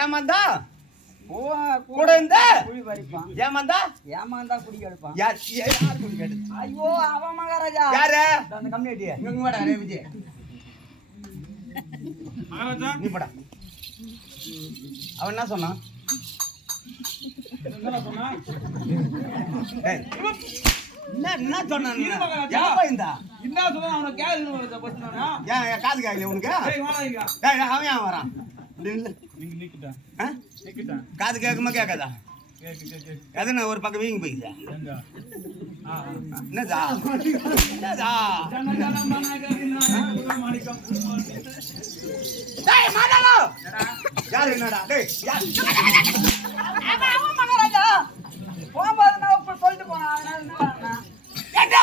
ஏமாந்தா கூட இருந்த ஏமாந்தா ஏமாந்தா குடி எடுப்பான். யார் குடி கேட்டு? ஐயோ அவன் மகாராஜா. யாரு? அந்த கம்யூனிட்டி. இங்க வாடா ரே விஜய். மகாராஜா நீ போடா. அவன் என்ன சொன்னான்? என்ன சொன்னா? டேய் என்ன சொன்னான்? மகாராஜா இந்த என்ன சொன்னா அவன கேளுன்னு வரத பத்தினா? ஏன் காது கேக்கல உனக்கு? டேய் வாடா இங்க. டேய் அவன் ஏன் வரான்? இல்ல நீங்க நிக்கிட்டா. நிக்கிட்டா. காது கேக்குமா கேக்காதா? கேக்கு. எதனா ஒரு பக்கம் வீங்கி போயிடுதா? எங்க? என்னதா? என்னதா? ஜனஜன மனகரினா மாணிக்கம் டேய் மாடலோ. யார் என்னடா? டேய் யார்? அவன் மகாராஜா. போகும்போது நான் இப்ப சொல்லிட்டு போனா அதனால ஏண்டா?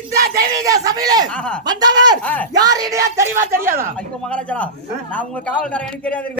இந்த தெய்வீக சபையில வந்தவர் யார் இடையா தெரியுமா தெரியாதா? ஐயோ மகாராஜா நான் உங்க காவல்காரன் எனக்கு தெரியாது.